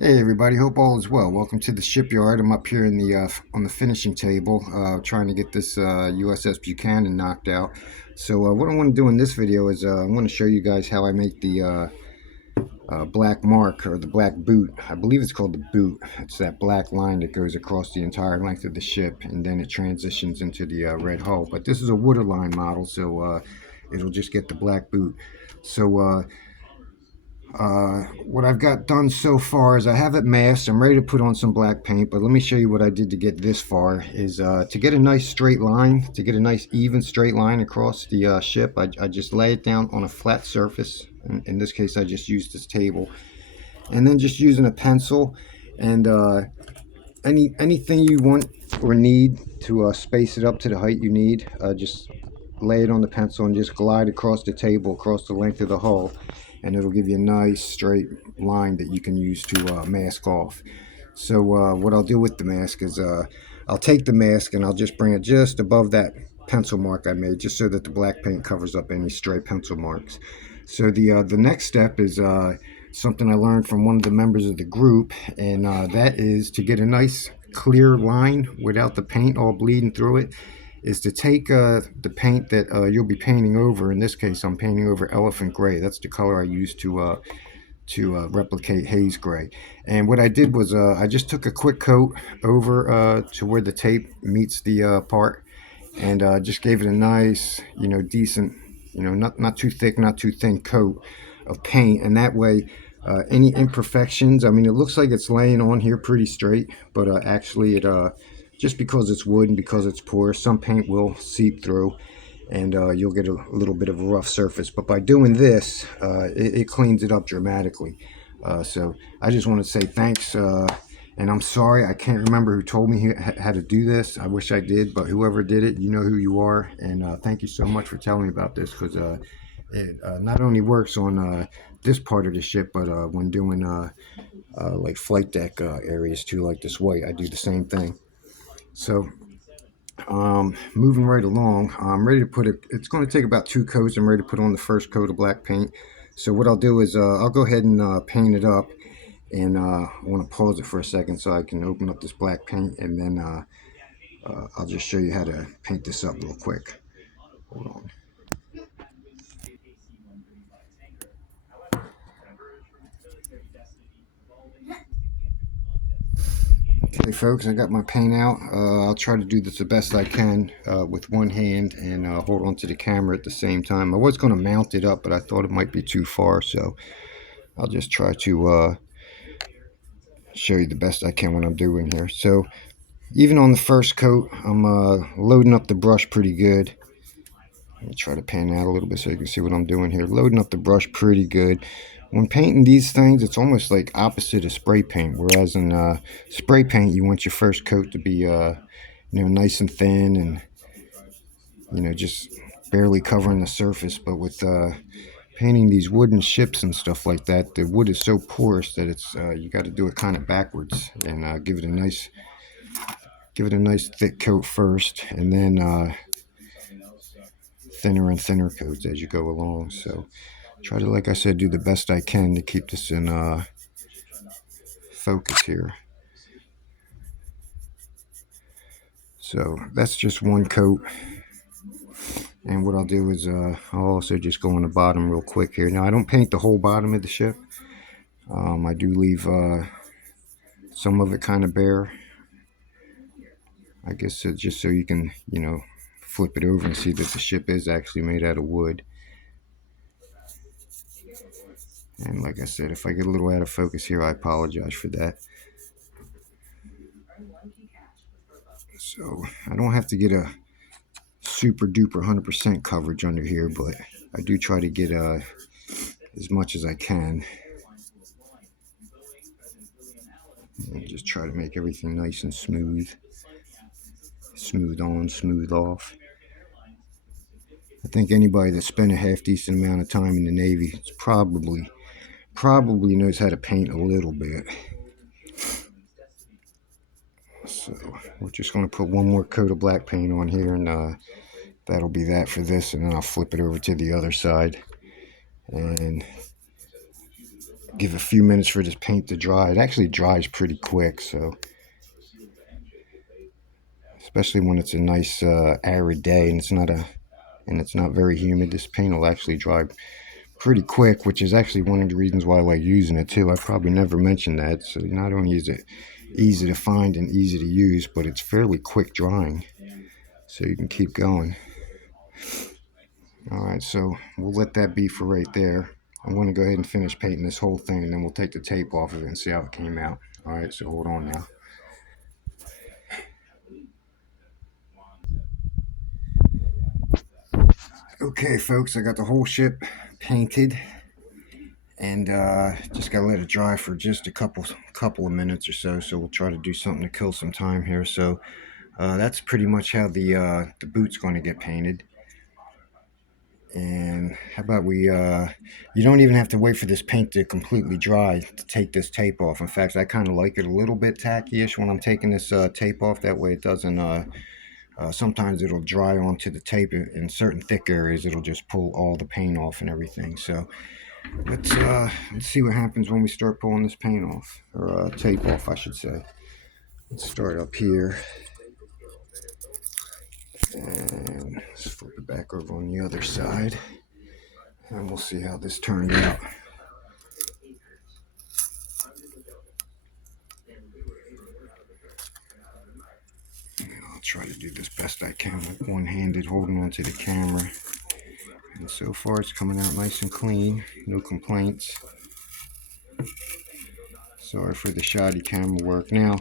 Hey everybody, hope all is well. Welcome to the shipyard. I'm up here in the on the finishing table, trying to get this USS Buchanan knocked out. So what I want to do in this video is I want to show you guys how I make the black mark, or the black boot. I believe it's called the boot. It's that black line that goes across the entire length of the ship, and then it transitions into the red hull. But this is a waterline model, so it'll just get the black boot. So what I've got done so far is I have it masked. I'm ready to put on some black paint, but let me show you what I did to get this far. Is to get a nice straight line, to get a nice even straight line across the ship, I just lay it down on a flat surface. In this case, I just used this table. And then just using a pencil and anything you want or need to space it up to the height you need, just lay it on the pencil and just glide across the table, across the length of the hull, and it'll give you a nice straight line that you can use to mask off. So what I'll do with the mask is I'll take the mask and I'll just bring it just above that pencil mark I made, just so that the black paint covers up any stray pencil marks. So the next step is something I learned from one of the members of the group, and that is to get a nice clear line without the paint all bleeding through it, is to take the paint that you'll be painting over. In this case, I'm painting over elephant gray. That's the color I used to replicate haze gray. And what I did was I just took a quick coat over to where the tape meets the part, and just gave it a nice, decent, not too thick, not too thin coat of paint. And that way, any imperfections, I mean, it looks like it's laying on here pretty straight, but actually it just because it's wood and because it's porous, some paint will seep through, and you'll get a little bit of a rough surface. But by doing this, it cleans it up dramatically. So I just want to say thanks, and I'm sorry I can't remember who told me how to do this. I wish I did, but whoever did it, you know who you are, and thank you so much for telling me about this, because it not only works on this part of the ship, but when doing like flight deck areas too, like this white, I do the same thing. So moving right along, I'm ready to put it. It's going to take about 2 coats. I'm ready to put on the first coat of black paint. So what I'll do is I'll go ahead and paint it up, and I want to pause it for a second so I can open up this black paint, and then I'll just show you how to paint this up real quick. Hold on. Okay, folks, I got my paint out. I'll try to do this the best I can with one hand, and hold on to the camera at the same time. I was going to mount it up, but I thought it might be too far, so I'll just try to show you the best I can what I'm doing here. So even on the first coat, I'm loading up the brush pretty good. Let me try to pan out a little bit so you can see what I'm doing here. Loading up the brush pretty good. When painting these things, it's almost like opposite of spray paint. Whereas in spray paint, you want your first coat to be nice and thin, and just barely covering the surface. But with painting these wooden ships and stuff like that, the wood is so porous that it's you got to do it kind of backwards, and give it a nice thick coat first, and then thinner and thinner coats as you go along. So try to, like I said, do the best I can to keep this in focus here. So that's just one coat, and what I'll do is I'll also just go on the bottom real quick here. Now, I don't paint the whole bottom of the ship. I do leave some of it kind of bare, I guess, just so you can flip it over and see that the ship is actually made out of wood. And like I said, if I get a little out of focus here, I apologize for that. So I don't have to get a super duper 100% coverage under here, but I do try to get as much as I can. And just try to make everything nice and smooth. Smooth on, smooth off. I think anybody that spent a half decent amount of time in the Navy probably knows how to paint a little bit. So we're just going to put one more coat of black paint on here, and that'll be that for this, and then I'll flip it over to the other side, and give a few minutes for this paint to dry. It actually dries pretty quick, so especially when it's a nice arid day and it's not very humid, this paint will actually dry pretty quick, which is actually one of the reasons why I like using it too. I probably never mentioned that. So not only is it easy to find and easy to use, but it's fairly quick drying, so you can keep going. All right, so we'll let that be for right there. I'm going to go ahead and finish painting this whole thing, and then we'll take the tape off of it and see how it came out. All right, so hold on now. Okay, folks, I got the whole ship painted, and just gotta let it dry for just a couple of minutes or so. So we'll try to do something to kill some time here. So that's pretty much how the boot's going to get painted. And how about you don't even have to wait for this paint to completely dry to take this tape off. In fact, I kind of like it a little bit tacky-ish when I'm taking this tape off. That way it doesn't, sometimes it'll dry onto the tape in certain thick areas. It'll just pull all the paint off and everything. So let's see what happens when we start pulling this paint off, or tape off, I should say. Let's start up here. And let's flip it back over on the other side, and we'll see how this turned out. I'll try to do this best I can with one-handed, holding onto the camera. And so far it's coming out nice and clean, no complaints. Sorry for the shoddy camera work. Now,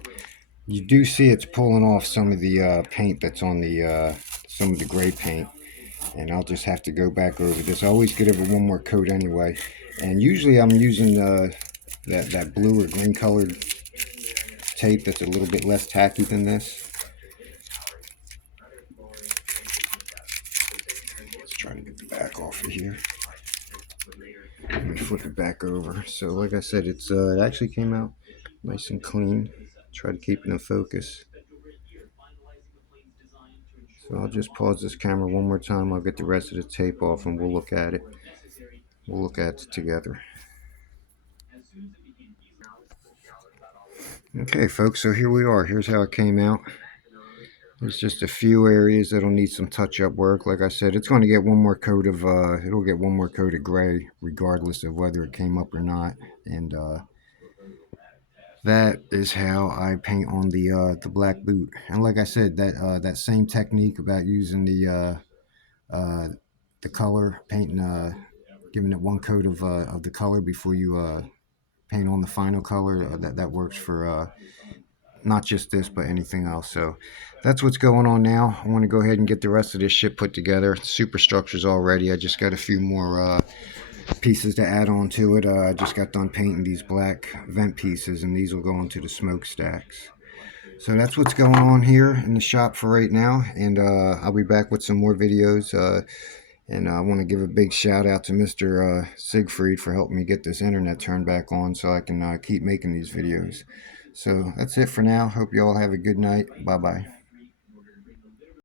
you do see it's pulling off some of the paint that's on the some of the gray paint, and I'll just have to go back over this. I always get over one more coat anyway, and usually I'm using that blue or green colored tape that's a little bit less tacky than this. Let's try to get the back off of here. Let me flip it back over. So like I said, it actually came out nice and clean. Try to keep it in focus. So I'll just pause this camera one more time. I'll get the rest of the tape off and we'll look at it. We'll look at it together. Okay, folks, so here we are. Here's how it came out. There's just a few areas that'll need some touch-up work. Like I said, it's going to get one more coat of it'll get one more coat of gray, regardless of whether it came up or not. And that is how I paint on the black boot. And like I said, that same technique about using the color, painting, giving it one coat of the color before you paint on the final color. That works for not just this, but anything else. So that's what's going on now. I want to go ahead and get the rest of this ship put together. Superstructure's all ready. I just got a few more pieces to add on to it. I just got done painting these black vent pieces, and these will go into the smokestacks. So that's what's going on here in the shop for right now, and I'll be back with some more videos. And I want to give a big shout out to Mr. Siegfried for helping me get this internet turned back on so I can keep making these videos. So that's it for now. Hope you all have a good night. Bye-bye.